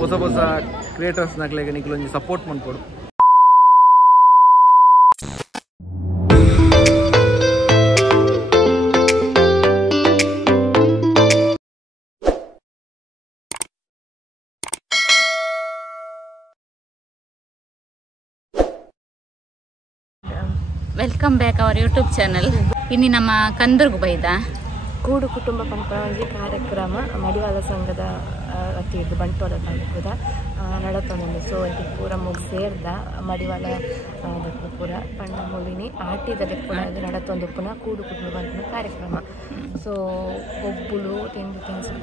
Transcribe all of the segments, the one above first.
ಹೊಸ ಹೊಸ ಕ್ರಿಯೇಟರ್ಸ್ ನಕ್ಲೆಗೆ ನಿಕ್ಲೊಂದು ಸಪೋರ್ಟ್ ಮಾಡ್ಕೊಡು. Welcome back our YouTube channel. ಇನ್ನು ನಮ್ಮ ಕಂದರ್ಗು ಬೈದ ಕೂಡು ಕುಟುಂಬ ಪಂಪಣಿ ಕಾರ್ಯಕ್ರಮ ಮಡಿವಾಳ ಸಂಘದ ವತಿಯಿಂದ ಬಂಟ್ವಾಳ ತಾಲೂಕದ ನಡತೊಂದು. ಸೊ ಇದು ಪೂರ ಮುಗಿ ಸೇರ್ದ ಮಡಿವಾಳ ಪೂರ ಪಂಡ ಮುಗಿನಿ ಆಟಿದಲ್ಲಿ ಕೂಡ ಅದು ನಡತೊಂದು ಪುನಃ ಕೂಡು ಕುಟುಂಬ ಪಂಪಣ ಕಾರ್ಯಕ್ರಮ. ಸೊ ಒಬ್ಬಳು ತಿಂದು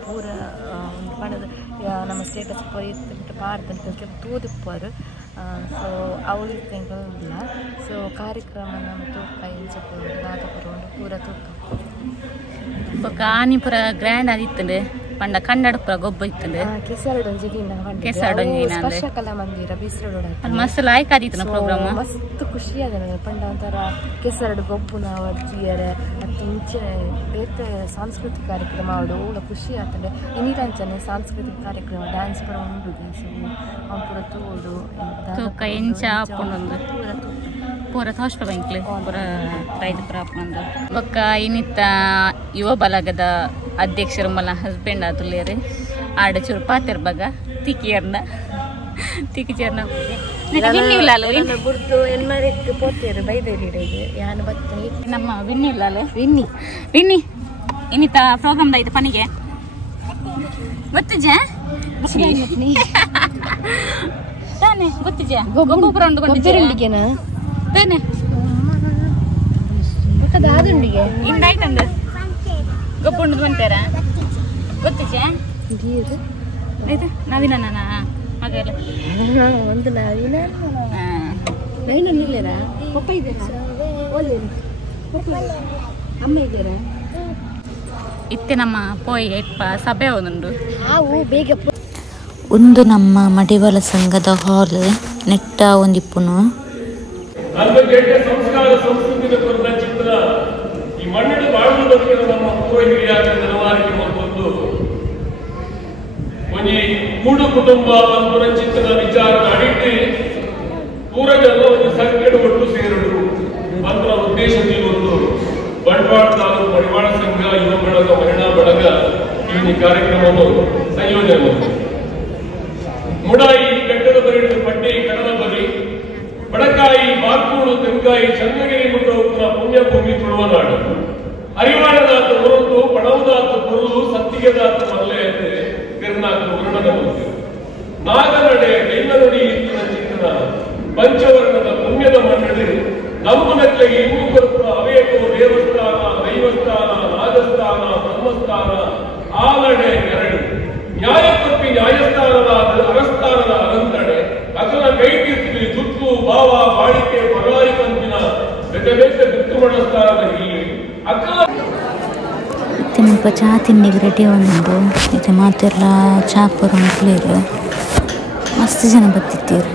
ಪೂರ ಒಂದು ಪಣದ ನಮ್ಮ ಸ್ಟೇಟಸ್ ಪೊಯ್ತು ಪಾರ್ದಂತ ತೂದಿಪ್ಪರು. ಸೊ ಅವಳು ತೆಂಗಿಲ್ಲ. ಸೊ ಕಾರ್ಯಕ್ರಮ ನಮ್ಮ ತೂಕ ಇಂಚಪುರ ದಾದ ಪುರ ಪೂರ ತೂಕ ಬೊಕ್ಕ ಆನಿ ಪುರ ಗ್ರ್ಯಾಂಡ್ ಆದಿತ್ತಂಡು ಪಂಡ ಕನ್ನಡ ಪುರ ಗೊಬ್ಬ ಇತ್ತಂಡು ಕೆಸರಡೊಂಜಿನ ಸ್ಪರ್ಶ ಕಲಾ ಮಂದಿರ ಬೀಸರಡೋಡ ಮಸ್ತ್ ಲಾಯ್ಕ್ ಆದಿತ್ತು ಪ್ರೋಗ್ರಾಮ್. ಮಸ್ತ್ ಖುಷಿ ಅದ ಪಂಡ ಒಂಥರ ಕೆಸರಡು ಗೊಬ್ಬುನ ಅವಡ್ಜಿಯರ ಮತ್ತು ಮುಂಚೆ ಬೇತೆ ಸಾಂಸ್ಕೃತಿಕ ಕಾರ್ಯಕ್ರಮ ಅವಡು ಅವಳ ಖುಷಿ ಆಗ್ತದೆ. ಇನ್ನಿರಂಚನೆ ಸಾಂಸ್ಕೃತಿಕ ಕಾರ್ಯಕ್ರಮ ಡ್ಯಾನ್ಸ್ ಪುರ ಉಂಡು ಪುರ ತೋಡು ತೂಕ ಎಂಚ ಆಪುಂಡು ಪೂರ ತೋಷ್ಪ ಬ್ಯಾಂಕ್ಲೆ ಪೂರ ರೈತ ಪುರ ಆಪುಂಡು. ಬೊಕ್ಕ ಇನ್ನಿತ್ತ ಯುವ ಬಲಗದ ಅಧ್ಯಕ್ಷರು ಮಲ್ಲ ಹಸ್ಬೆಂಡ್ ಆತುಲ್ಲೇರಿ ಆಡ ಚೂರು ಪಾತಿರ್ಬಾಗ ತಿಕ್ಕಿಯರ್ನ ಬುರ್ದು ಎನ್ಮರಿಕ್ ಪೋತಿಯರು ಬೈದೇರಿ ಯಾನು ಬತ್ತೀನಿ ನಮ್ಮ ವಿನ್ನಿ ಇಲ್ಲಾಲು ವಿನ್ನಿ ಇನ್ನಿತ್ತ ಪ್ರೋಗ್ರಾಮ್ ಆಯ್ತು ಪನಿಗೆ ಗೊತ್ತುಜ ತಾನೆ ಗೊತ್ತಿಜ ಗೊಬ್ಬರ ಉಂಡು ತಾನೆ ಇಂದಾಯ್ತಂದು ಗೊಬ್ಬ ಉಂಡು ಬಂತಾರ ಗೊತ್ತಿಜ ಆಯ್ತು ನವೀನ ಹಾಗೆಲ್ಲ ಒಂದು ನವೀನ ಇಲ್ಲೇರಾ ಪಪ್ಪ ಇದ್ದೀರಾ ಅಮ್ಮ ಇದ್ದೀರಾ ಇತ್ತೆ ನಮ್ಮ ಪೋಯಿ ಎಪ್ಪ ಸಭೆ ಒಂದುಂಡು ಬೇಗ ಒಂದು ನಮ್ಮ ಮಡಿವಾಳ ಸಂಘದ ಹಾಲ್ ನೆಟ್ಟ ಒಂದಿಪ್ಪುನು ಸಂಸ್ಕಾರ ಸಂಸ್ಕೃತಿಯ ಕುರಿತ ಚಿತ್ರ ಈ ಮಣ್ಣಿನ ಬಾಳು ಬದುಕಿನ ನಮ್ಮ ಪೂರ್ವ ಹಿರಿಯಾದ ನೆಲವಾರಿಕೆ ಒಂದು ಕೂಡು ಕುಟುಂಬ ಪಂಪನ ಚಿತ್ರದ ವಿಚಾರದ ಅಡಿಟ್ಟು ಪೂರಗೆಲ್ಲ ಒಂದು ಸಂಖ್ಯೆಡು ಒಟ್ಟು ಸೇರಲು ಪಂಪನ ಉದ್ದೇಶದಲ್ಲಿ ಒಂದು ಬಂಟ್ವಾಳ ತಾಲೂಕು ಮಡಿವಾಳ ಸಂಘ ಯುವ ಬಳಗ ಮಹಿಳಾ ಬಳಗ ಈ ಕಾರ್ಯಕ್ರಮವನ್ನು ಸಂಯೋಜನೆ ಮಾಡಿದೆ. ಮುಡಾಯಿ ಕಟ್ಟಡ ಬರೀ ಪಟ್ಟಿ ಕನ್ನಡ ಬರಿ ಬಡಕಾಯಿ ಬಾರ್ಕೂಡು ತೆಂಕಾಯಿ ಚಂದ್ರಗಿರಿ ಮುಟ್ಟುವ ಪುಣ್ಯಭೂಮಿ ತುಳುವನಾಡು ಹರಿವಾಣದಾತ ಹೊರತು ಪಣವುದಾತ ಪುರುಳು ಸತ್ತಿಗೆದಾತ ಮಲ್ಲೆ ಗಿರ್ನಾಕ ವರ್ಣದ ಮುಂದೆ ನಾಗನಡೆ ಕೈನಡಿ ಇತ್ತಿನ ಚಿತ್ರನ ಪಂಚವರ್ಣದ ಪುಣ್ಯದ ಮನ್ನಡೆ ನಮ್ಮನಕ್ಕೆ ಇನ್ನೂ ಕೊರಪುರ ಅವೇಕೋ ದೇವಸ್ಥಾನ ದೈವಸ್ಥಾನ ನಾಗಸ್ಥಾನ ಬ್ರಹ್ಮಸ್ಥಾನ ಆಲಡೆ ಎರಡು ನ್ಯಾಯ ತಪ್ಪಿ ನ್ಯಾಯಸ್ಥಾನದ ಅರಸ್ಥಾನದ ಅನಂತಡೆ ಅಕಲ ಕೈಕೀರ್ತಿ ತುತ್ತು ಭಾವ ಬಾಳಿಕೆ ಪಗಾರಿ ಕಂಪಿನ ಬೆದಬೇಕ ಬಿತ್ತುಮಣ ಸ್ಥಾನದ ಇಲ್ಲಿ ಅಕಲ ತಿನ್ನಪ್ಪ ಚಹಾ ತಿನ್ನಿಗೆ ರೆಡಿ ಒಂದು ಇದು ಮಾತೆಲ್ಲ ಚಹಾ ಪುರ ಮಕ್ಳಿರು ಮಸ್ತ್ ಜನ ಬರ್ತಿದ್ದೀರು.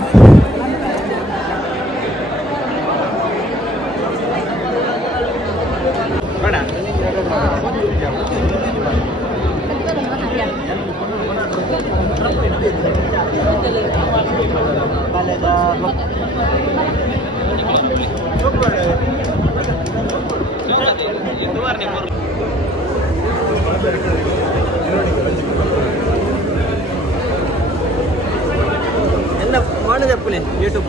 ಎಲ್ಲ ಮಾಡೋದಪ್ಪಲೆ ಯೂಟ್ಯೂಬ್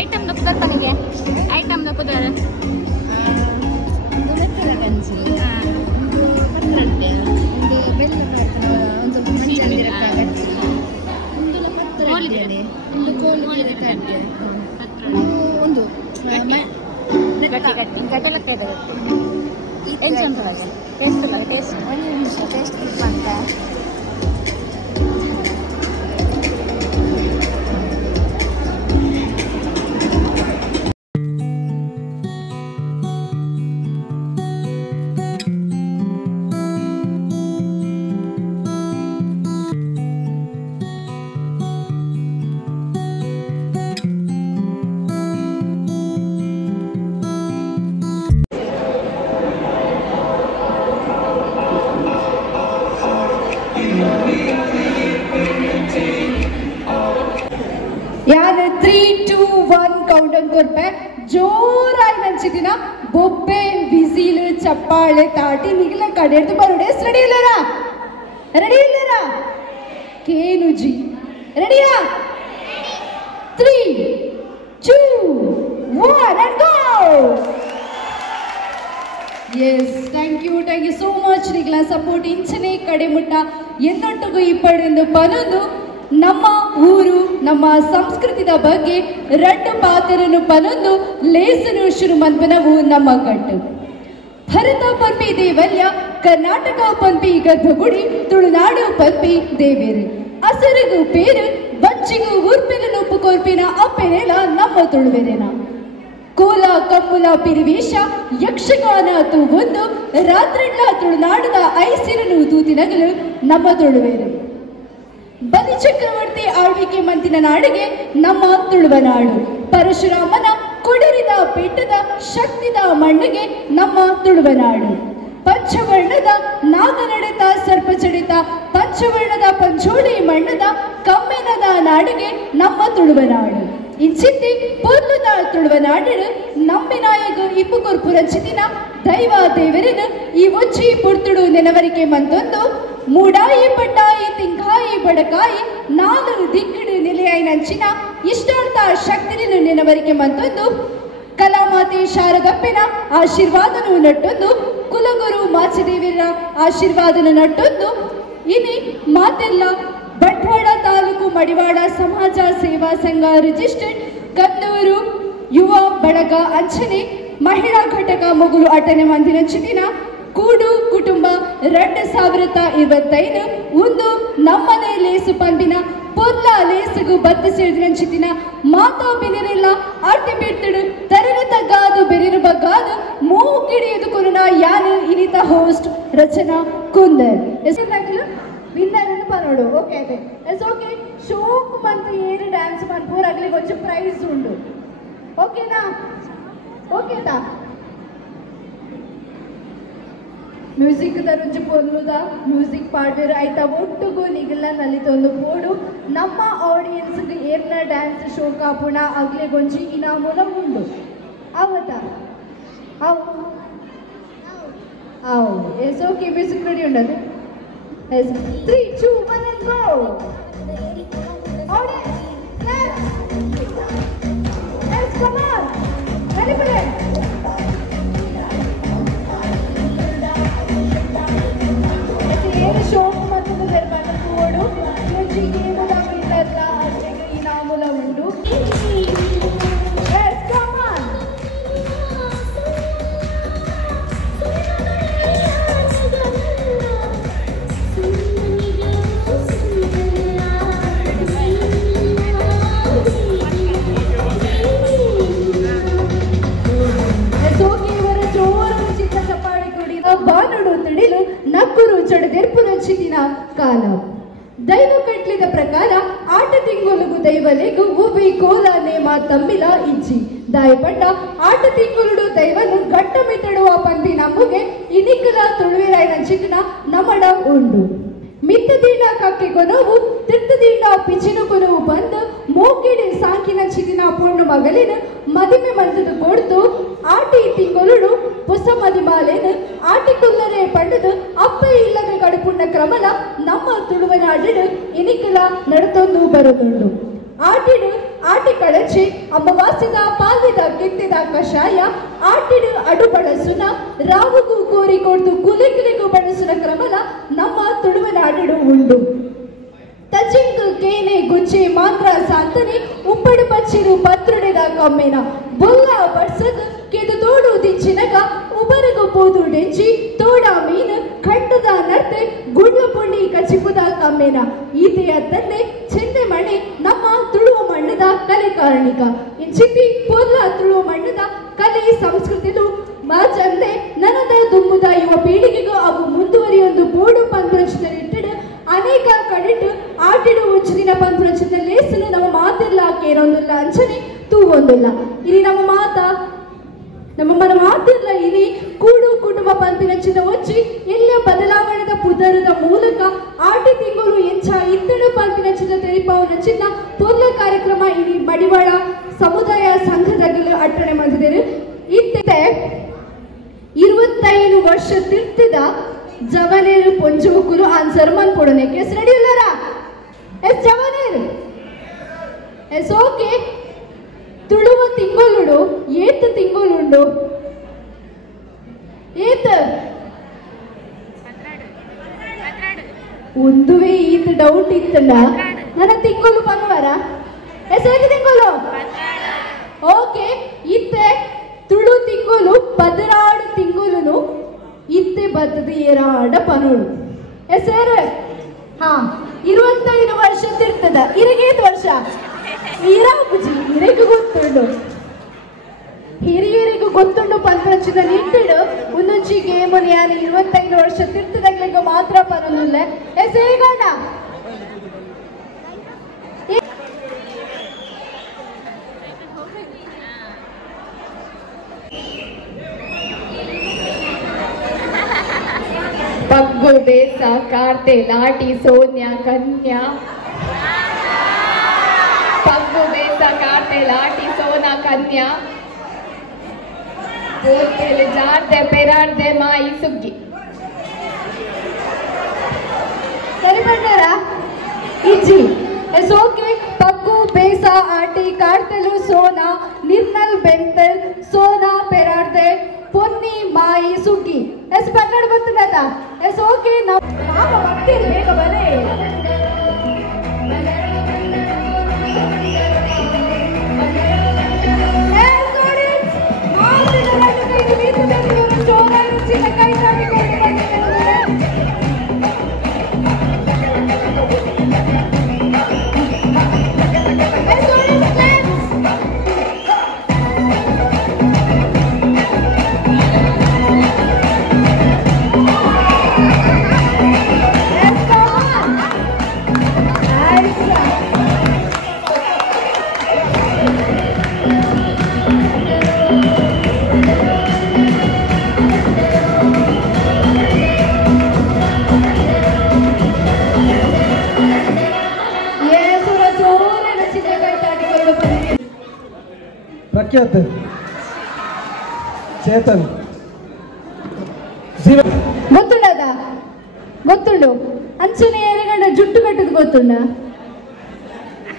ಐಟಮ್ ದಪ್ಪದ ಪನಿಗೆ ಐಟಮ್ ದಪ್ಪದ ಟೇಸ್ಟ್ ಅಂತ ಜೋರಾಗಿ ನಂಚಿದಿನ ಬೊಬ್ಬೆ ಬಿಸಿಲು ಚಪ್ಪಾಳೆ ತಾಟಿ ನಿಗಲ ಕಡೆಡ್ದು ಬರೋಡೆ ready ಇಲ್ಲರಾ ready ಇಲ್ಲರಾ ಕೇನುಜಿ ರೆಡಿಯಾ 3 2 1 and go. Yes, thank you so much ನಿಗಲ ಸಪೋರ್ಟ್ ಇಂಚನೆ ಕಡೆ ಮುಟ್ಟ ಎನ್ನೊಟ್ಟಿಗೂ ಇಪ್ಪಡೆಂದು ಪನೊಂದು ನಮ್ಮ ಊರು ನಮ್ಮ ಸಂಸ್ಕೃತಿದ ಬಗ್ಗೆ ರಡ್ಡು ಪಾತ್ರನು ಪನೊಂದು ಲೇಸನು ಶುರು ಮನ್ಪನವು ನಮ್ಮ ಕಟ್ಟು ಭರತ ಪಂಪಿ ದೇವಲ್ಯ ಕರ್ನಾಟಕ ಪಂಪಿ ಗರ್ಭಗುಡಿ ತುಳುನಾಡು ಪಂಪಿ ದೇವೇರು ಅಸರಿಗೂ ಪೇರು ಬಚ್ಚಿಗೂ ಊರ್ಪಿನ ಉಪ್ಪುಕೊರ್ಪಿನ ಅಪ್ಪೆನೆಲ ನಮ್ಮ ತುಳುವೆರೆನ ಕೋಲ ಕಮ್ಮುಲ ಪಿರಿವೇಶ ಯಕ್ಷಗಾನ ತೂವೊಂದು ರಾತ್ರಿಡ್ಲ ತುಳುನಾಡದ ಐಸಿರನು ತೂತಿನಗಲು ನಮ್ಮ ತುಳುವೆರು ಬಲಿ ಚಕ್ರವರ್ತಿ ಆಳ್ವಿಕೆ ಮಂತಿನ ನಾಡಿಗೆ ನಮ್ಮ ತುಳುವನಾಡು ಪರಶುರಾಮನ ಕೊಡರಿದ ಬೆಟ್ಟದ ಶಕ್ತಿದ ಮಣ್ಣಿಗೆ ನಮ್ಮ ತುಳುವನಾಡು ಪಂಚವರ್ಣದ ನಾಗನಡೆತ ಸರ್ಪಚಡಿತ ಪಂಚವರ್ಣದ ಪಂಚೋಡಿ ಮಣ್ಣದ ಕಮ್ಮೆನದ ನಾಡಿಗೆ ನಮ್ಮ ತುಳುವನಾಡು ಇಂಚಿತ್ತಿ ಪೊರ್ಲುದ ತುಳುವನಾಡಿಡು ನಮ್ಮಿನಾಯಕ ಇಪ್ಪುಕೊರ್ಪುರ ಚಿತಿನ ದೈವ ದೇವರನು ಈ ಒಚ್ಚಿ ಪುರ್ತುಡು ನೆನವರಿಕೆ ಮಂತೊಂದು ಮೂಡಾಯಿ ಪಟ್ಟಾಯಿ ತಿಂಕಾಯಿ ಬಡಕಾಯಿ ನಾಲ್ಕು ದಿಕ್ಕಿಡು ನೆಲೆಯಾಯಿ ನಂಚಿನ ಇಷ್ಟಾರ್ಥ ಶಕ್ತಿಯನ್ನು ನೆನವರಿಕೆ ಮಂತೊಂದು ಕಲಾಮಾತೆ ಶಾರದಪ್ಪನ ಆಶೀರ್ವಾದನು ನಟ್ಟೊಂದು ಕುಲಗುರು ಮಾಚಿದೇವಿರ ಆಶೀರ್ವಾದನ ನಟ್ಟೊಂದು ಇನಿ ಮಾತೆಲ್ಲ ಬಂಟ್ವಾಳ ತಾಲೂಕು ಮಡಿವಾಳ ಸಮಾಜ ಸೇವಾ ಸಂಘ ರಿಜಿಸ್ಟರ್ಡ್ ಕನ್ನೂರು ಯುವ ಬಳಗ ಅಂಚನೆ ಮಹಿಳಾ ಘಟಕ ಮೊಗಲು ಅಟನೆ ಮಂದಿನ ಚಿತಿನ ಕೂಡು ಕುಟುಂಬ 2025 ಒಂದು ನಮ್ಮನೆ ಲೇಸು ಪಂಪಿನ ಪೊರ್ಲ ಲೇಸುಗು ಬತ್ತ ಸೇರಿದ ಚಿತಿನ ಮಾತಾ ಬಿನಿರೆಲ್ಲ ಅಟ್ಟಿ ಬಿಟ್ಟಡು ತರನ ತಗ್ಗಾದು ಬೆರಿರು ಬಗ್ಗಾದು ಮೂಗಿಡಿಯದು ಕೊರೋನ ಯಾನು ಇನಿತ ಹೋಸ್ಟ್ ರಚನಾ ಕುಂದರ್ ಹೆಸರು ವಿನ್ನರನ್ನು ಪರೋಡು ಓಕೆ ಅದೇ ಇಟ್ಸ್ ಓಕೆ ಶೋಕ್ ಮಂತ್ ಏನು ಡ್ಯಾನ್ಸ್ ಮಾಡ್ಬೋರ್ ಆಗ್ಲಿ ಕೊಂಚ ಪ್ರೈಸ್ ಉಂಡು ಓಕೆನಾ ಓಕೆತಾ ಮ್ಯೂಸಿಕ್ ತರುಂಜು ಪೊನ್ನುದ ಮ್ಯೂಸಿಕ್ ಪಾಡ್ವೇರು ಆಯ್ತಾ ಒಟ್ಟುಗೂ ನಿಗಲ್ಲ ನಲ್ಲಿತೊಂದು ಬೋಡು ನಮ್ಮ ಆಡಿಯನ್ಸ್ಗೆ ಏರ್ನ ಡ್ಯಾನ್ಸ್ ಶೋ ಕಾಪುಣ ಆಗ್ಲೇ ಗೊಂಚಿ ಇನಾಮೂಲ ಉಂಡು ಅವತಾ ಅವು yes okay music ready ಉಂಡದು 3 2 1 and go audience let's come on ready for it ಏನು ಶೋಕ್ ಮತ್ತು ಬೆರ್ಬಾನ ಕೋಡು ಯೋಜಿ ಏನು ನಮ್ಮಿಂದಲ್ಲ ಅಷ್ಟೇ ಇನಾಮೂಲ ಉಂಟು let's come on ಬಾನುಡು ತಿಳಿಲು ನಕ್ಕುರು ಚಡದೆರ್ಪುನ ಚಿತಿನ ಕಾಲ ದೈವ ಕಟ್ಲಿದ ಪ್ರಕಾರ ಆಟ ತಿಂಗೊಲುಗು ದೈವಲೆಗು ಉವಿ ಕೋಲ ನೇಮ ತಮ್ಮಿಲ ಇಜ್ಜಿ ದಾಯಪಂಡ ಆಟ ತಿಂಗೊಲುಡು ದೈವನು ಗಟ್ಟ ಮಿಟ್ಟಡುವ ಪಂಪಿ ನಮ್ಮುಗೆ ಇನಿಕಲ ತುಳುವಿರಾಯನ ಚಿಕನ ನಮಡ ಉಂಡು ಮಿತ್ತದೀಂಡ ಕಕ್ಕೆ ಕೊನವು ತಿರ್ತದೀಂಡ ಪಿಚಿನ ಕೊನವು ಬಂದು ಮೋಕಿಡಿ ಸಾಕಿನ ಚಿತಿನ ಪೊಣ್ಣು ಮಗಲಿನ ಮದಿಮೆ ಮಂತದು ಕೊಡ್ತು ಆಟಿ ತಿಂಗೊಲುಡು ಹೊಸ ಮದಿಮಾಲೆನು ಆಟಿ ಕುಲ್ಲರೆ ಪಂಡದು ಅಪ್ಪ ಇಲ್ಲದ ಕಡುಪುಣ್ಣ ಕ್ರಮಲ ನಮ್ಮ ತುಳುವನಾಡಿಡು ಇನಿಕಲ ನಡತೊಂದು ಬರುದುಂಡು ಆಟಿಡು ಆಟಿ ಕಳಚಿ ಅಮಾವಾಸ್ಯದ ಪಾಲ್ಯದ ಕೆತ್ತಿದ ಕಷಾಯ ಆಟಿಡು ಅಡು ಬಳಸುನ ರಾವುಗೂ ಕೋರಿ ಕೊಡ್ದು ಕುಲೆಗಿಲೆಗೂ ಬಳಸುನ ಕ್ರಮಲ ನಮ್ಮ ತುಳುವನಾಡಿಡು ಉಂಡು ತಜಿಂಗು ಕೇನೆ ಗುಚ್ಚೆ ಮಾತ್ರ ಸಾಂತನೆ ಉಪ್ಪಡು ಪಚ್ಚಿರು ಪತ್ರುಡೆದ ಕಮ್ಮೆನ ಬೊಲ್ಲ ಬಡ್ಸಗ ಕೆದು ತೋಡು ದಿಚ್ಚಿನಗ ಉಬರಗು ಪೋದು ಡೆಂಚಿ ತೋಡ ಮೀನು ಖಂಡದ ನರ್ತೆ ಗುಡ್ಲು ಪುಂಡಿ ಕಚಿಪುದ ಕಮ್ಮೆನ ಈತೆಯ ತಂದೆ ಚೆಂದೆ ಮಣೆ ನಮ್ಮ ತುಳುವ ಮಣ್ಣದ ಕಲೆ ಕಾರಣಿಕ ಇಂಚಿತಿ ಪೊರ್ಲ ತುಳುವ ಮಣ್ಣದ ಕಲೆ ಸಂಸ್ಕೃತಿದು ಮಾಚಂದೆ ನನದ ದುಮ್ಮುದ ಯುವ ಪೀಳಿಗೆಗೂ ಅವು ಮುಂದುವರಿಯೊಂದು ಬೋಡು ಪಂಪ್ರಚನೆಲಿಟ್ಟಿಡು ಅನೇಕ ಕಡೆಟ್ಟು ಆಟಿಡು ಉಚ್ಚಿನ ಪಂಪ್ರಚನೆ ಲೇಸಲು ನಮ್ಮ ಮಾತಿಲ್ಲ ಕೇರೊಂದಿಲ್ಲ ಅಂಚನೆ ತೂವೊಂದಿಲ್ಲ ಇಲ್ಲಿ ನಮ್ಮ ಮಾತಿಲ್ಲ ಇಲ್ಲಿ ಕೂಡು ಕುಟುಂಬ ಪಂಪಿನ ಚಿನ್ನ ಒಚ್ಚಿ ಎಲ್ಲ ಬದಲಾವಣೆದ ಪುದರದ ಮೂಲಕ ಆಟಿ ತಿಂಗಳು ಎಂಚ ಇತ್ತಡು ಪಂಪಿನ ಚಿನ್ನ ತೆರಿಪಾವನ ಚಿನ್ನ ಪೊರ್ಲ ಕಾರ್ಯಕ್ರಮ ಇಲ್ಲಿ ಮಡಿವಾಳ ಸಮುದಾಯ ಸಂಘದಾಗಲು ಅಟ್ಟಣೆ ಮಾಡಿದರು. ಇತ್ತೆ 25 ವರ್ಷ ತಿರ್ತಿದ ಜವನೇರು ಪೊಂಜುಕುಲು ಆನ್ಸರ್ ಮನ್ಪೊಡನೆಕ್ಕೆ ಎಸ್ ರೆಡಿ ಇಲ್ಲರಾ? ಎಸ್ ಜವನೇರು ಎಸ್ ಓಕೆ. ತುಳುವ ತಿಂಗೊಲುಡು ಏತ್ ತಿಂಗೊಲುಂಡು ಏತ್ ಒಂದುವೇ ಈತ್ ಡೌಟ್ ಇತ್ತಲ್ಲ ನನ್ನ ತಿಂಗೊಲು ಪನ್ವಾರ ಎಸ್ ಏತ್ ತಿಂಗೊಲು ಓಕೆ. ಇತ್ತೆ ತುಳು ತಿಂಗೊಲು 16 ತಿಂಗೊಲುನು ಇತ್ತೆ ಬತ್ತದ ಏರಾಡ ಪನೋಡು ಎಸ್ ಏರ್. ಹಾ 25 ವರ್ಷ ತಿರ್ತದ ಇರಗೇತ್ ವರ್ಷ ಇರಾಬುಜಿ ಹಿರಿಗೂ ಗೊತ್ತುಂಡು ಹಿರಿಯರಿಗೂ ಗೊತ್ತುಂಡು ಪಂಚದ ನಿಟ್ಟಿಡು ಒಂದೊಂಚಿ ಗೇಮ್ ಯಾನು 25 ವರ್ಷ ತಿರ್ತದಾಗ್ಲಿಕ್ಕೆ ಮಾತ್ರ ಪರಲ್ಲ ಎಸ್ ಹೇಗೋಣ. ಪಗ್ಗು ಬೇಸ ಕಾರ್ತೆ ಲಾಟಿ ಸೋನ್ಯಾ ಕನ್ಯಾ ಪಗ್ಗು ಬೇಸ ಕಾರ್ತೆ ಲಾಟಿ ಸೋನಾ ಕನ್ಯಾ ಬೋರ್ತೆಲೆ ಜಾರ್ದೆ ಪೆರಾರ್ದೆ ಮಾಯಿ ಸುಗ್ಗಿ ಸರಿ ಬಂದಾರ ಇಜ್ಜಿ ಎಸ್ ಓಕೆ. ಪಗ್ಗು ಬೇಸ ಆಟಿ ಕಾರ್ತೆಲು ಸೋನಾ ನಿರ್ನಲ್ ಬೆಂತಲ್ ಸೋನಾ ಪೆರಾರ್ದೆ ಪೊನ್ನಿ ಮಾಯಿ ಸುಗ್ಗಿ ಎಸ್ ಕನ್ನಡ ಗೊತ್ತಿಲ್ಲ ಎಸ್ ಓಕೆ. ನಾವು ಬರ್ತೀರಿ ಬೇಗ ಬರೇ. ಪ್ರಖ್ಯಾತ ಚೇತನ್ ಗೊತ್ತುಂಡದ ಗೊತ್ತುಂಡು ಅಂಚನೆ ಎರೆಗಂಡ ಜುಟ್ಟು ಕಟ್ಟದು ಗೊತ್ತುಂಡ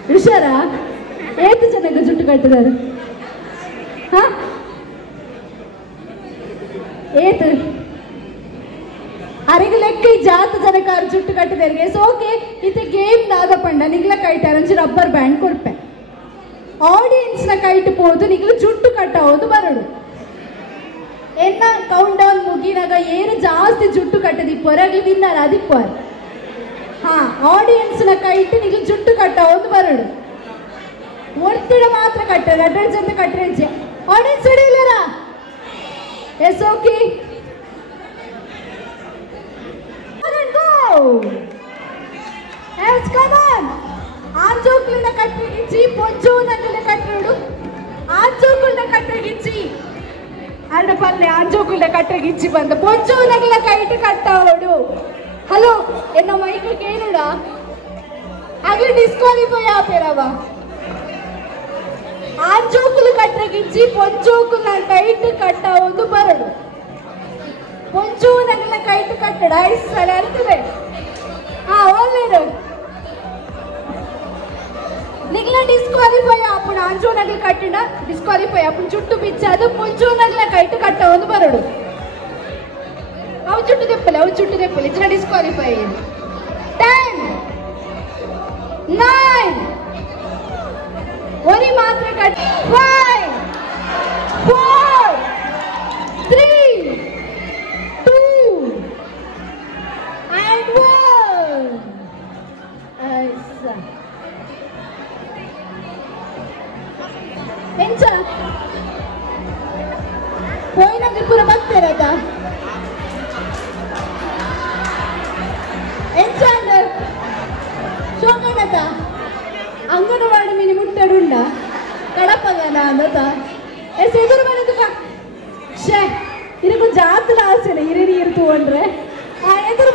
ಹುಷಾರ ಏತು ಜನಕ್ಕೆ ಜುಟ್ಟು ಕಟ್ಟಿದಾರೆ ಹ ಏತು ಅರೆಗೆ ಲೆಕ್ಕ ಜಾತ ಜನಕಾರ ಜುಟ್ಟು ಕಟ್ಟಿದಾರಿಗೆ ಸೋಕೆ ಇದು ಗೇಮ್ ನಾಗಪಂಡ ನಿಗ್ಲ ಕೈಟಾರ ಒಂಚೂರು ರಬ್ಬರ್ ಬ್ಯಾಂಡ್ ಕೊಡ್ಪೆ ಆಡಿಯನ್ಸ್ನ ಕೈಟ್ ಪೋದು ನಿಗ್ಲು ಜುಟ್ಟು ಕಟ್ಟೋದು ಬರಡು ಎನ್ನ ಕೌಂಟ್ ಡೌನ್ ಮುಗಿನಾಗ ಏನು ಜಾಸ್ತಿ ಜುಟ್ಟು ಕಟ್ಟದಿ ಪೊರಗಿ ವಿನ್ನರ್ ಅದಿಪ್ಪರ್ ಹಾ ಆಡಿಯನ್ಸ್ನ ಕೈಟ್ ನಿಗ್ಲು ಜುಟ್ಟು ಕಟ್ಟೋದು ಬರಡು ಒತ್ತಿಡ ಮಾತ್ರ ಕಟ್ಟದ ಅಡ್ರೆಸ್ ಅಂತ ಕಟ್ಟರೆ ಆಡಿಯನ್ಸ್ ಹಿಡಿಯಿಲ್ಲರ yes okay yes come on ಆಂಜೋಕ್ಲಿನ ಕಟ್ಟಗಿಚ್ಚಿ ಪೊಂಜೋನಲ್ಲಿನ ಕಟ್ಟಡು ಆಂಜೋಕ್ಲಿನ ಕಟ್ಟಗಿಚ್ಚಿ ಅರ್ಧ ಪಲ್ಲೆ ಆಂಜೋಕ್ಲಿನ ಕಟ್ಟಗಿಚ್ಚಿ ಬಂದ ಪೊಂಜೋನಗಳ ಕೈಟ್ ಕಟ್ಟವಡು ಹಲೋ ಎನ್ನ ಮೈಕ್ ಕೇಳುಡ ಆಗ್ಲಿ ಡಿಸ್ಕ್ವಾಲಿಫೈ ಆಪೇರವ ಆಂಜೋಕ್ಲು ಕಟ್ಟಗಿಚ್ಚಿ ಪೊಂಜೋಕ್ಲ ಕೈಟ್ ಕಟ್ಟವದು ಬರಡು ಪೊಂಜೋನಗಳ ಕೈಟ್ ಕಟ್ಟಡ ಐದು ಸಲ ಅರ್ಥವೇ ಹಾ ಒಳ್ಳೆಯದು ನಿಗ್ಲ ಡಿಸ್ಕ್ವಾಲಿಫೈ ಆಪುಣ ಅಂಜೋನಗ್ಲ ಕಟ್ಟಿನ ಡಿಸ್ಕ್ವಾಲಿಫೈ ಆಪುಣ ಜುಟ್ಟು ಬಿಚ್ಚದು ಪೊಂಜೋನಗ್ಲ ಕೈಟ್ ಕಟ್ಟ ಒಂದು ಬರಡು ಅವು ಜುಟ್ಟು ತೆಪ್ಪಲೆ ಇದ್ರ ಡಿಸ್ಕ್ವಾಲಿಫೈ 10 9 ಒರಿ ಮಾತ್ರ ಕಟ್ 5 4 3 2 and 1 ಐಸಾ ಎಂಚ ಪೋಯಿನಂಗೆ ಪೂರ ಬರ್ತಿರತ್ತ ಎಂಚ ಶೋಕಣತ ಅಂಗನವಾಡಿ ಮಿನಿ ಮುಟ್ಟಡುಂಡ ಕಡಪಗನ ಅಂದತ ಎಸ್ ಎದುರು ಮನೆದು ಶೇ ಇದಕ್ಕೂ ಜಾತ್ಲ ಆಸೆನೆ ಹಿರಿಯರಿ ಇರ್ತು ಅಂದ್ರೆ ಎದುರು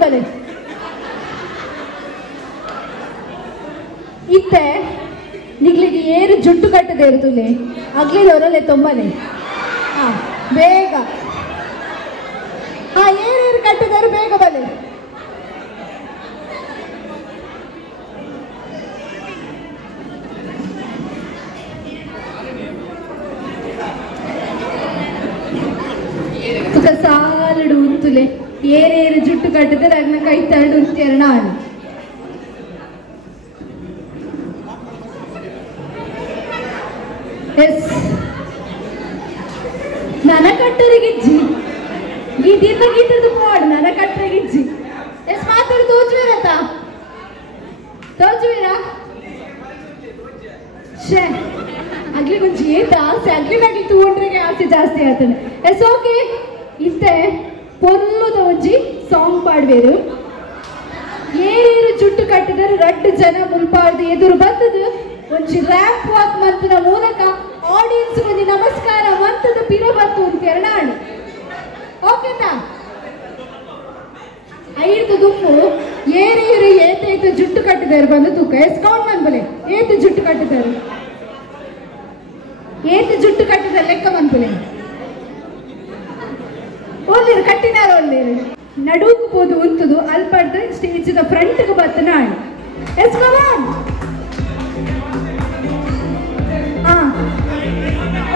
ಬಲೆ ಇತ್ತೆ ಏರು ಜುಟ್ಟು ಕಟ್ಟದೆ ಇರ್ತುಲೆ ಅಗ್ಲಿದವರಲ್ಲೇ ತೊಂಬನೆ ಹಾ ಬೇಗ ಹಾ ಏರೇರು ಕಟ್ಟಿದರು ಬೇಗ ಬಲೆ ತುಕ ಸಾಲಡು ಉಂತುಲೆ ಏರೇರು ಜುಟ್ಟು ಕಟ್ಟಿದರೆ ಅಗ್ನ ಕೈ ತರಡು ಉಂತ್ಯರ ನಾನು ಎಸ್ ನನ ಕಟ್ಟರಿಗಿಜ್ಜಿ ಗೀತಿಂದ ಗೀತದ್ದು ಪಾಡು ನನ ಕಟ್ಟರಿಗಿಜ್ಜಿ ಎಸ್ ಮಾತಾಡು ತೋಚುವಿರತ ತೋಚುವಿರ ಶೇ ಅಗ್ಲಿ ಗುಂಜಿ ಏತ ಆಸೆ ಅಗ್ಲಿ ತಗೊಂಡ್ರೆ ಆಸೆ ಜಾಸ್ತಿ ಆಗ್ತಾನೆ ಎಸ್ ಓಕೆ ಇತ್ತೆ ಪೊಲ್ಲುದ ಒಂಜಿ ಸಾಂಗ್ ಪಾಡ್ವೇರು ಏರೇರು ಜುಟ್ಟು ಕಟ್ಟಿದರೆ ರಡ್ಡು ಜನ ಮುಲ್ಪಾಡ್ದು ಎದುರು ಬರ್ತದು ಒಂಜಿ ರ್ಯಾಂಪ್ ವಾಕ್ ಮಂತನ ಮೂಲಕ ಆಡಿಯನ್ಸ್ ಒಂಜಿ ನಮಸ್ಕಾರ ಮಂತದ ಪಿರ ಬತ್ತು ಅಂತ ಎರಡಾಡು ಓಕೆನಾ ಐದು ದುಮ್ಮು ಏರೇರು ಏತೈತು ಜುಟ್ಟು ಕಟ್ಟಿದಾರೆ ಬಂದು ತೂಕ ಎಸ್ಕೌಂಟ್ ಮನ್ಬಲೆ ಏತು ಜುಟ್ಟು ಕಟ್ಟಿದಾರೆ ಏತು ಜುಟ್ಟು ಕಟ್ಟಿದಾರೆ ಲೆಕ್ಕ ಮನ್ಬಲೆ ಒಳ್ಳೆರು ಕಟ್ಟಿನಾರ ಒಳ್ಳೆರು ನಡುಕು ಪೋದು ಉಂತದು ಅಲ್ಪಡ್ದು ಸ್ಟೇಜ್ ಫ್ರಂಟ್ಗೆ ಬತ್ತನ ಆಡು yes come on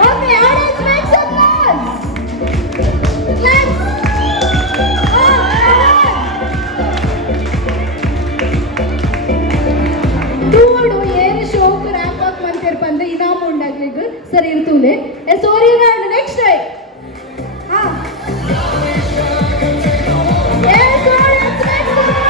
okay audience make some noise claps ತೂಡು ಏರು ಶೋಕ್ ರ್ಯಾಂಪ್ ಅಪ್ ಮಂತಿರ್ ಬಂದ ಇನಾಮ್ ಉಂಡಾಗ್ಲಿಗೆ ಸರಿ ಇರ್ತೂಲೆ ಎಸ್ ಓರಿಯನ ನೆಕ್ಸ್ಟ್ ಟೈಮ್ ಹಾ ಎಸ್ ಆಡಿಯನ್ಸ್ ಮೇಕ್ ಸಮ್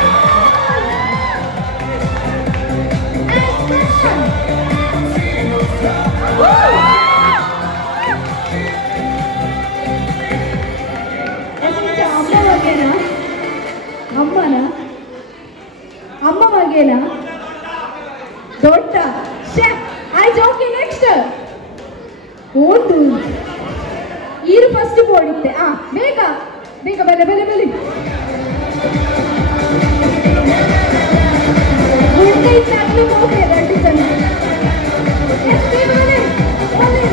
ಅಮ್ಮ ಮಗೇನಾ ದೊಡ್ಡ ಆಯ್ತು ಓಕೆ ನೆಕ್ಸ್ಟ್ ಓದು ಈರು ಫಸ್ಟ್ ಬೋಡಿತ್ತೆ ಬೇಗ ಬೇಗ ಬಲೆ ಬಲೆ ಬಲೆ ಗುಡ್ಡ ಹೋಗಿ ರೆಡ್ಡಿ ಜನ ಎಷ್ಟು ಬಲೆ ಬಲೆ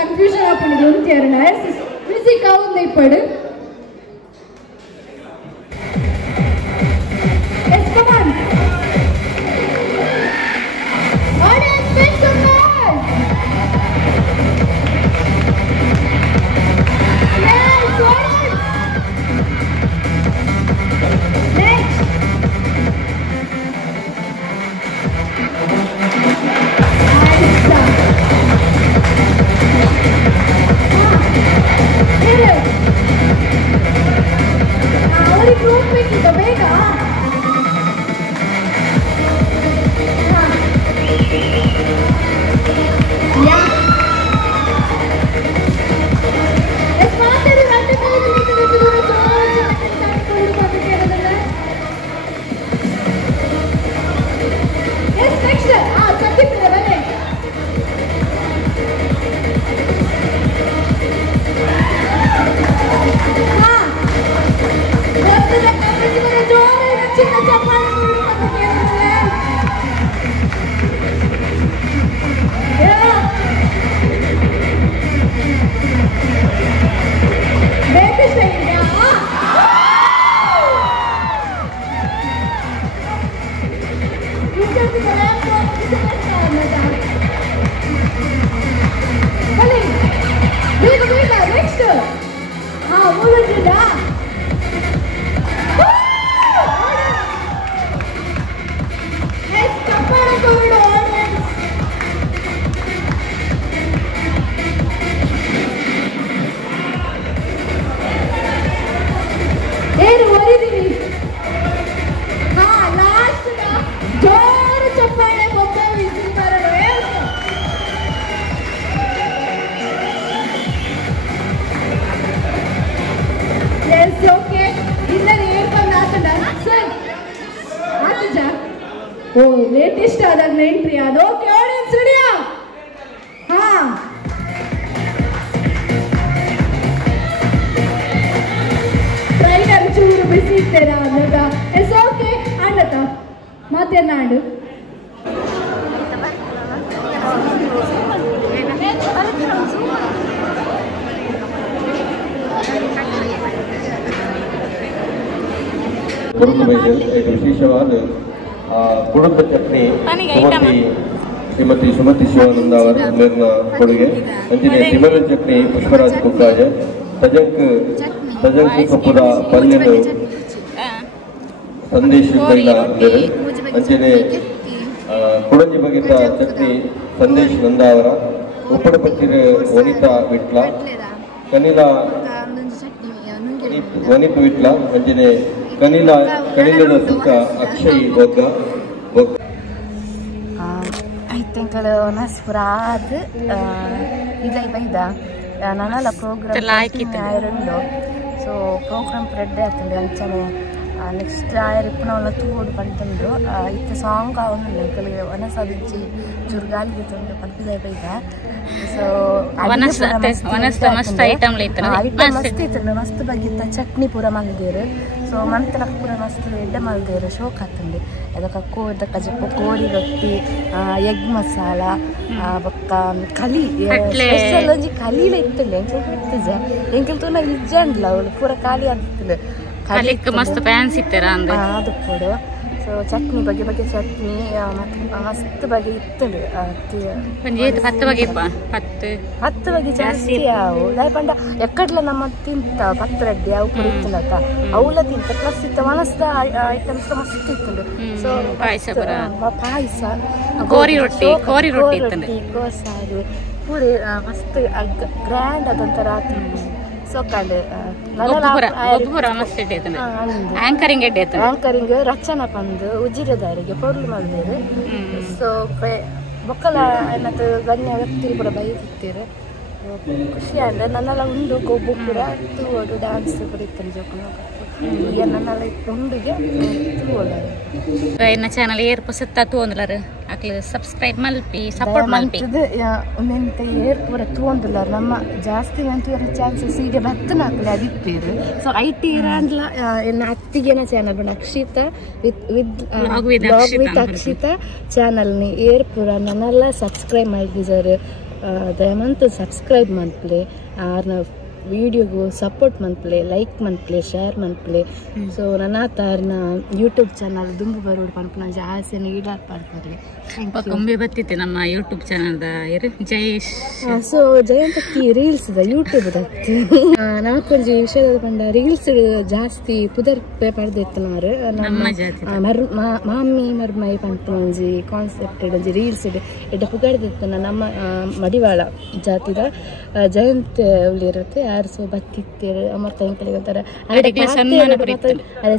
ಕನ್ಫ್ಯೂಷನ್ ಆಪಣಿಗೆ ಉಂತ್ಯಾರಣ ಮ್ಯೂಸಿಕ್ ಆവുന്ന ಇಪ್ಪಡು yes come on audience make some noise yes audience next ಓ ಲೇಟೆಸ್ಟ್ ಆದಾಗ ಎಂಟ್ರಿ ಅದು. ಓಕೆ ಆಡಿಯನ್ಸ್ ರೆಡಿಯಾ? ಹಾ ಟ್ರೈನರ್ ಚೂರು ಬಿಸಿ ಇರ್ತೇನಾ ಅನ್ನೋದ? ಎಸ್ ಓಕೆ ಆಂಡತ ಮಾತನಾಡು. ವಿಶೇಷವಾದ ಕುಡುಂಬ ಚಟ್ನಿ ಶ್ರೀಮತಿ ಸುಮತಿ ಶಿವಾನಂದ ಅವರ ಕೊಡುಗೆ. ಅಂಚಿನ ತಿಮಲ ಚಟ್ನಿ ಪುಷ್ಪರಾಜ್ ಕುಕ್ಕಾಜ ಸಜಂಕ್ ಕಪ್ಪುದ ಪಲ್ಯನು ಸಂದೇಶ್ ಅಂಚನೆ ಕುಡಂಜಿ ಬಗೆತ ಚಟ್ನಿ ಸಂದೇಶ್ ನಂದ ಅವರ ಉಪ್ಪಡ ಪಚ್ಚಿರ ವನಿತಾ ವಿಟ್ಲ ಕನಿಲ ವನಿತ್ ವಿಟ್ಲ ಅಂಚನೆ ಕನಿಲದ ಸುಕ್ಕ ಅಕ್ಷಯ್ ಒಗ್ಗ ಐತೆಂಕಲು ನಸ್ಪುರಾದ್ ಇದ ಬೈದ ನನ್ನಲ್ಲ ಪ್ರೋಗ್ರಾಮ್ ಸೊ ಪ್ರೋಗ್ರಾಮ್ ಪ್ರೆಡ್ ಆಯ್ತಂడి ಅಂಚನೆ ನೆಕ್ಸ್ಟ್ ಆಯರ್ ಇಪ್ಪನವನ್ನ ತೂಗೋಡು ಪಂತಂದು ಇತ್ತ ಸಾಂಗ್ ಅವನು ಕೆಲವು ವನಸದಿಚ್ಚಿ ಚುರುಗಾಲಿಗೆ ತಂದು ಪಂಪಿದ ಬೈದ. ಸೊ ಮಸ್ತ್ ಇತ್ತು ಮಸ್ತ್ ಬಗ್ಗಿತ್ತ ಚಟ್ನಿ ಪೂರ ಮಲ್ದೇರು. ಸೊ ಮಂತಲಕ್ಕೆ ಪೂರ ಮಸ್ತ್ ಎಡ್ಡೆ ಮಲ್ದೇರು ಶೋಕ್ ಆತಂದು ಅದಕ್ಕೆ ಇದಕ್ಕೆ ಜಪ್ಪು ಕೋಳಿ ರೊಟ್ಟಿ ಎಗ್ ಮಸಾಲ ಬೊಕ್ಕ ಕಲಿ ಸ್ಪೆಷಲ್ ಒಂಜಿ ಕಲೀಲ ಇತ್ತಲ್ಲ ಎಂಕಲ್ ಇತ್ತಜ ಎಂಕಲ್ ತೂನ ಇಜ್ಜಂಡ್ಲ ಅವಳು ಪೂರ ಖಾಲಿ ಆಗ್ತಿಲ್ಲ ಮಸ್ತ್ ಫ್ಯಾನ್ಸ್ ಇತ್ತಾರ ಅದು ಕೊಡು. ಸೊ ಚಟ್ನಿ ಬಗ್ಗೆ ಬಗ್ಗೆ ಚಟ್ನಿ ಮಸ್ತ್ ಬಗೆ ಇತ್ತದು 10 ಬಗೆ ಜಾಸ್ತಿ ಅವು ದಾಯಪಂಡ ಎಕ್ಕಡ್ಲ ನಮ್ಮ ತಿಂತ ಪತ್ರಡ್ಡಿ ಅವು ಕೂಡ ಇತ್ತಲತ್ತ ಅವಳ ತಿಂತ ಪ್ಲಸ್ ಇತ್ತ ಮನಸ್ದ ಐಟಮ್ಸ್ ಮಸ್ತ್ ಇತ್ತಂಡು. ಸೊ ಪಾಯಸ ಕೋರಿ ರೊಟ್ಟಿ ಕೋಸಾರು ಪೂರಿ ಮಸ್ತ್ ಗ್ರ್ಯಾಂಡ್ ಅದಂತರ ಸೊಕ್ಕಂಡು ಆಂಕರಿಂಗ್ ರಚನಾ ಪಂದು ಉಜಿರದಾರಿಗೆ ಪೊರ್ಲು ಮಾಡಿದೇರು. ಸೊ ಬೊಕ್ಕಲ ಏನದು ಗಣ್ಯ ವ್ಯಕ್ತಿ ಕೂಡ ಬೈದಿರ್ತೀರು ಖುಷಿ ಅಂದ್ರೆ ನನ್ನೆಲ್ಲ ಉಂಡು ಕೊಬ್ಬು ಕೂಡ ತೂಗೋಡು ಡ್ಯಾನ್ಸ್ ಕೂಡ ಇತ್ತು ಜೋಕುನ ಈಗ ನನ್ನೆಲ್ಲ ಉಂಡಿಗೆ ತೂಗೋಡು ಇನ್ನ ಚಾನಲ್ ಏರ್ಪು ಸುತ್ತ ತೂಂದ್ಲಾರ ಆಕ್ಲಿ ಸಬ್ಸ್ಕ್ರೈಬ್ ಮಲ್ಪಿ ಸಪೋರ್ಟ್ ಮಲ್ಪಿ ಮೆಂತೆ ಏರ್ ಪೂರ ತೂಂದಿಲ್ಲ ನಮ್ಮ ಜಾಸ್ತಿ ಮೆಂತುವರ ಚಾನ್ಸಸ್ ಈಗ ಬತ್ತನ ಹಾಕಲಿ ಅದಿಪ್ಪೇರು. ಸೊ IT ಇರಾಂಡ್ಲ ಎನ್ನ ಅತ್ತಿಗೆನ ಚಾನಲ್ ಬಣ್ಣ ಅಕ್ಷಿತಾ ವಿತ್ ಅಕ್ಷಿತಾ ಚಾನಲ್ನಿ ಏರ್ ಪೂರ ನನ್ನೆಲ್ಲ ಸಬ್ಸ್ಕ್ರೈಬ್ ಮಾಡಿದ್ದಾರೆ. ದಯಮಂತ ಸಬ್ಸ್ಕ್ರೈಬ್ ಮನ್ಪ್ಲೆ ಆರ್ನ ವಿಡಿಯೋಗೂ ಸಪೋರ್ಟ್ ಮನ್ಪ್ಲೆ ಲೈಕ್ ಮನ್ಪ್ಲೆ ಶೇರ್ ಮನ್ಪ್ಲೆ. ಸೊ ನನ್ನ ತಾರ್ನ ಯೂಟ್ಯೂಬ್ ಚಾನಲ್ ದುಂಬು ಬರೋಡು ಪನ್ಪನ ಆಸೆನ ಈಡಾರ್ ಪಾಡ್ತಾರೆ ಒಮ್ಮೆ ಬತ್ತಿತ್ತೆ ನಮ್ಮ ಯೂಟ್ಯೂಬ್ ಚಾನಲ್ದ ಜಯೇಶ್. ಸೊ ಜಯಂತಕ್ಕಿ ರೀಲ್ಸ್ ಯೂಟ್ಯೂಬ್ ದತ್ತಿ ನಾಕೊಂಜಿ ವಿಷಯದ ಪಂಡ ರೀಲ್ಸ್ ಜಾಸ್ತಿ ಪುದರ್ ಪಡೆದಿತ್ತನಾರು ಮಾಮಿ ಮರ್ಮೈ ಪಂಪನ ಒಂಜಿ ಕಾನ್ಸೆಪ್ಟ್ ಒಂಜಿ ರೀಲ್ಸ್ ಎಡ್ಡ ಪುಗಾಡ್ದಿತ್ತನ ನಮ್ಮ ಮಡಿವಾಳ ಜಾತಿದ ಜಯಂತ್ ಉಳಿರುತ್ತೆ ಯಾರು. ಸೊ ಬತ್ತಿತ್ತೇರು ಮತ್ತೆ ಎಂಕಲಿಗೆ ಅಂತಾರೆ ಅದೇ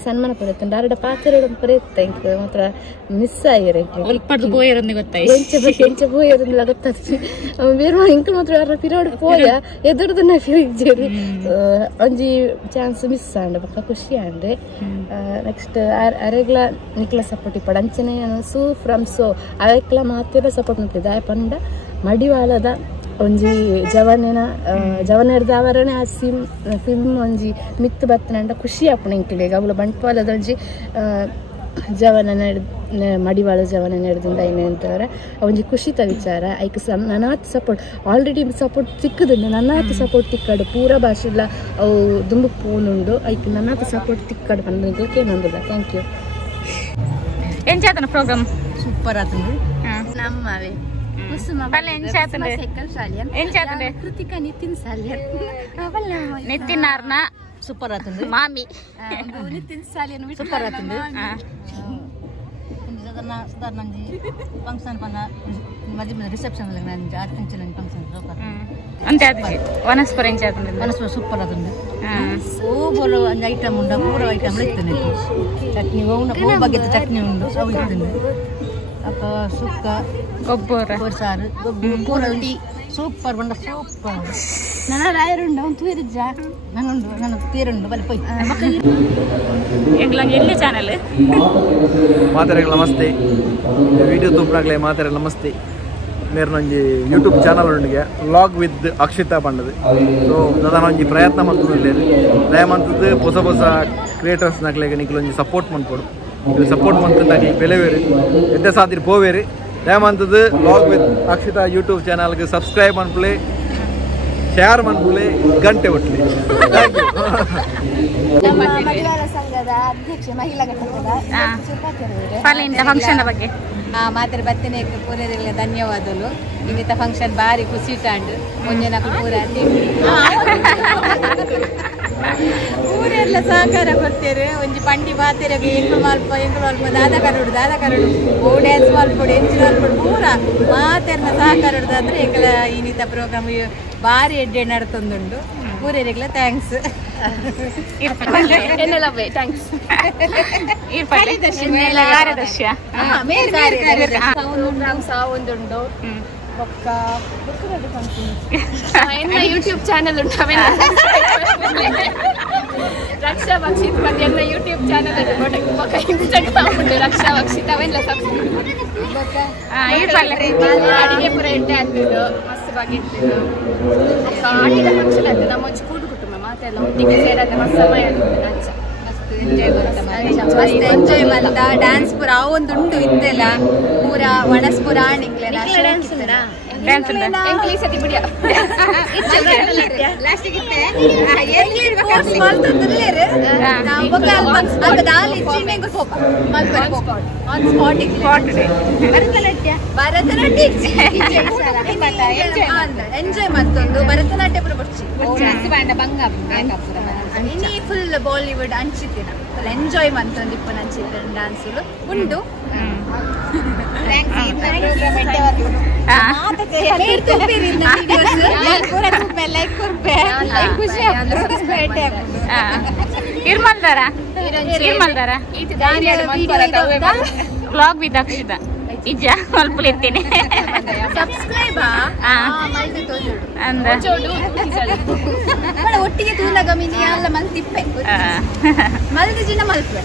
ಸನ್ಮಾನ ಪಡೆಯುತ್ತೆ ಅರಡ ಪಾತ್ರ ಪಡೆಯುತ್ತೆ ಎಂಕ್ ಮಾತ್ರ ಮಿಸ್ ಆಗಿರ ಎಂಚ ಪೋಯರಂದಿಲ್ಲ ಗೊತ್ತಾಗ್ತಿ ಬೇರೆ ಎಂಕಲ್ ಮಾತ್ರ ಯಾರ ಪಿರಿಯಡ್ ಪೋಯ ಎದುರ್ದು ನಾ ಫಿರಿಜ್ಜೇರಿ ಒಂಜಿ ಚಾನ್ಸ್ ಮಿಸ್ ಆಂಡ ಪಕ್ಕ ಖುಷಿ ಆಂಡ್ರೆ. ನೆಕ್ಸ್ಟ್ ಅರೆಗ್ಲ ನಿಕ್ಲ ಸಪೋರ್ಟ್ ಇಪ್ಪಡ ಅಂಚನೆ ಸೂ ಫ್ರಮ್ ಸೋ ಅರೆಗ್ಲ ಮಾತ್ರ ಸಪೋರ್ಟ್ ಮಾಡ್ತಿದ್ದೆ ಆಯ್ ಪಂಡ ಮಡಿವಾಳದ ಒಂಜಿ ಜವನೆರ್ದ ಅವರನೇ ಆ ಫಿಲ್ಮ್ ಒಂಜಿ ಮಿತ್ತು ಬತ್ತನಂಡ ಖುಷಿ ಆಪುಣ ಎಂಕ್ಲಿಗೆ ಅವಳು ಬಂಟ್ವಾಳದ ಒಂಜಿ ಮಡಿವಾಳ ಜವನ ನಡೆದಿಂದ ಏನೇ ಅಂತವ್ರೆ ಒಂಜಿ ಖುಷಿತ ವಿಚಾರ ಐಕ್ ನನ್ನಾತ್ ಸಪೋರ್ಟ್ ಆಲ್ರೆಡಿ ಸಪೋರ್ಟ್ ಸಿಕ್ಕುದುಂಡು ನನ್ನಾತ್ ಸಪೋರ್ಟ್ ತಿಕ್ಕಡು ಪೂರ ಭಾಷೆಲ್ಲ ಅವು ದುಂಬು ಪೋನುಂಡು ಐಕ್ ನನ್ನಾತ್ ಸಪೋರ್ಟ್ ತಿಕ್ಕಡು ಬಂದಕ್ಕೆ ನಂದಿಲ್ಲ. Thank you. ಎಂಚಾತನ ಪ್ರೋಗ್ರಾಮ್ ಸೂಪರ್ ಆತಂದು ನಮ್ಮವೇ ಕೃತಿಕಾ ನಿತಿನ್ ಸಾಲಿಯನ್ ನಿತಿನ್ ಆರ್ನ ಸೂಪರ್ ಆತಂದು ಮಾಮಿ ನಿತಿನ್ ಸಾಲಿಯನ್ ಸೂಪರ್ ಆತಂದು ನಂಜಿ ಫಂಕ್ಷನ್ ಪನ್ನ ಮದುವೆ ರಿಸೆಪ್ಷನ್ ನಂಜಿ ಆರ್ಟಿಂಚಲ್ ಫಂಕ್ಷನ್ ಅಂತೆ ಆದಿಜಿ ವನಸ್ಪರ ಎಂಚಾತಂದು ವನಸ್ಪರ ಸೂಪರ್ ಆತಂದು ಓ ಬೋಲು ಒಂದು ಐಟಮ್ ಉಂಡ ಪೂರ ಐಟಮ್ ಇರ್ತದೆ ಚಟ್ನಿ ಓ ಬಗೆತ ಚಟ್ನಿ ಉಂಡು ಅವು ಇರ್ತದೆ ಅಪ್ಪ ಸುಕ್ಕ ಗೊಬ್ಬರ ಸಾರು ಪೂರ ಸೂಪರ್ ಬಂಡ ಸೂಪರ್ ನನ್ನ ರಾಯರುಂಡು ಅವ್ನು ತೂರಿಜ್ಜ ನಾನುಂಡು ನನ್ನ ತೀರುಂಡು ಬಲ್ಲಿ ಪೋಯ್ ಎಲ್ಲಿ ಚಾನಲ್ ಮಾತಾರೆಗಳ ನಮಸ್ತೆ ವಿಡಿಯೋ ತೂಪನಾಗಲೇ ಮಾತಾರೆಗಳ ನಮಸ್ತೆ ಮೇರೆ ನಂಜಿ ಯೂಟ್ಯೂಬ್ ಚಾನಲ್ ಉಂಡಿಗೆ ವ್ಲಾಗ್ ವಿತ್ ಅಕ್ಷಿತಾ ಪಂಡದು ಸೊ ದಾದಾ ಒಂಜಿ ಪ್ರಯತ್ನ ಮಾಡ್ಕೊಂಡು ದಯಮಂತದ್ದು ಹೊಸ ಹೊಸ ಕ್ರಿಯೇಟರ್ಸ್ ನಕ್ಲೆಗೆ ನಿಕ್ಲೊಂಜಿ ಸಪೋರ್ಟ್ ಮಾಡ್ಕೊಡು ಇದು ಸಪೋರ್ಟ್ ಮಾಡ್ತಂದಾಗಿ ಬೆಲೆವೇರಿ ಎಡ್ಡೆ ಸಾದಿರಿ ಪೋವೇರಿ ದಯಮಂತದ್ದು ವ್ಲಾಗ್ ವಿತ್ ಅಕ್ಷಿತಾ ಯೂಟ್ಯೂಬ್ ಚಾನಲ್ಗೆ ಸಬ್ಸ್ಕ್ರೈಬ್ ಮಾಡ್ಕೊಳ್ಳಿ ಶೇರ್ ಮಾಡ್ಕೊಳ್ಳಿ ಗಂಟೆ ಒಟ್ಟಲಿ ಥ್ಯಾಂಕ್ ಯು ಮಡಿವಾಳ ಸಂಘದ ಅಧ್ಯಕ್ಷೆ ಮಹಿಳಾ ಘಟಕದ ಫಂಕ್ಷನ್ ಬಗ್ಗೆ ಮಾತ್ರ ಬತ್ತನೆ ಪೂರೈರೆಲ್ಲ ಧನ್ಯವಾದಗಳು ಇನ್ನಿತ ಫಂಕ್ಷನ್ ಬಾರಿ ಖುಷಿ ತಾಂಡು ಮುಂಜಾನೆ ಪೂರ ಊರೆಲ್ಲ ಸಹಕಾರ ಕೊಡ್ತೇವೆ ಒಂಜಿ ಪಂಡಿ ಬಾತೆರೆಗೆ ಎಂಗಳು ಮಲ್ಪ ದಾದ ಕರಡು ಓ ಡ್ಯಾನ್ಸ್ ಮಲ್ಪಡು ಎಂಜಿ ಮಲ್ಪಡು ಪೂರ ಮಾತೆರ್ನ ಸಹಕಾರ ಅಂದ್ರೆ ಎಂಕಲ ಇನ್ನಿತ ಪ್ರೋಗ್ರಾಮ್ ಬಾರಿ ಎಡ್ಡೆ ನಡ್ತೊಂದುಂಡು ಊರೆರೆಗ್ಲ ಥ್ಯಾಂಕ್ಸ್ ಥ್ಯಾಂಕ್ಸ್ ಸಾವೊಂದುಂಡು ಒಕ್ಕ ಯೂಟ್ಯೂಬ್ ಚಾನಲ್ ಉಂಟು ರಕ್ಷಾ ಭಕ್ಷಿತ್ ಬಗ್ಗೆ ಎಲ್ಲ ಯೂಟ್ಯೂಬ್ ಚಾನಲ್ ಉಂಟು ಇನ್ಸ್ಟಾಗ್ರಾಮ್ ಉಂಟು ರಕ್ಷಾ ಭಕ್ಷಿತ್ ಅವೆಲ್ಲ ಅಡಿಗೆ ಪುರ ಎಡ್ಡೆ ಆಗ್ತಿದ್ದು ಮಸ್ತ್ ಬಗ್ಗೆ ಇರ್ತಿದ್ದು ಆಡಿದ ಫಂಕ್ಷನ್ ಅದು ನಮ್ಮ ಒಂಚು ಕೂಡು ಕುಟುಂಬ ಮಾತೆಲ್ಲ ಒಟ್ಟಿಗೆ ಸೇರದೆ ಮಸ್ತ್ ಸಮಯ ಎಂಜಾಯ್ ಬಂದ ಡ್ಯಾನ್ಸ್ ಪೂರ ಆ ಒಂದು ಉಂಡು ಇತ್ತೆಲ್ಲ ಪೂರ ವಣಸ್ ಪೂರ ಆಣಿಂಗ್ಲೆಲ್ಲ ಎಂಜಾಯ್ ಮತ್ತೊಂದು ಭರತನಾಟ್ಯ ಪೂರ ಬರ್ಚಿ ಫುಲ್ ಬಾಲಿವುಡ್ ಅಂಚಿತ್ತಿನ ಫುಲ್ ಎಂಜಾಯ್ ಮತ್ತೊಂದು ಇಪ್ಪ ಅಂಚಿತ್ತಿನ ಡ್ಯಾನ್ಸುಲು ಉಂಡು ವ್ಲಾಗ್ ವಿತ್ ಅಕ್ಷಿತಾ ಇಜ್ಜ ಮಲ್ಪುಲೆತ್ತೇನೆ ಒಟ್ಟಿಗೆ ತೂಲಾಗ ಮಿನಿ ಎಲ್ಲ ಮಲ್ತಿಪ್ಪೆ ಮಲ್ದು ಜಿನ ಮಲ್ಪೆ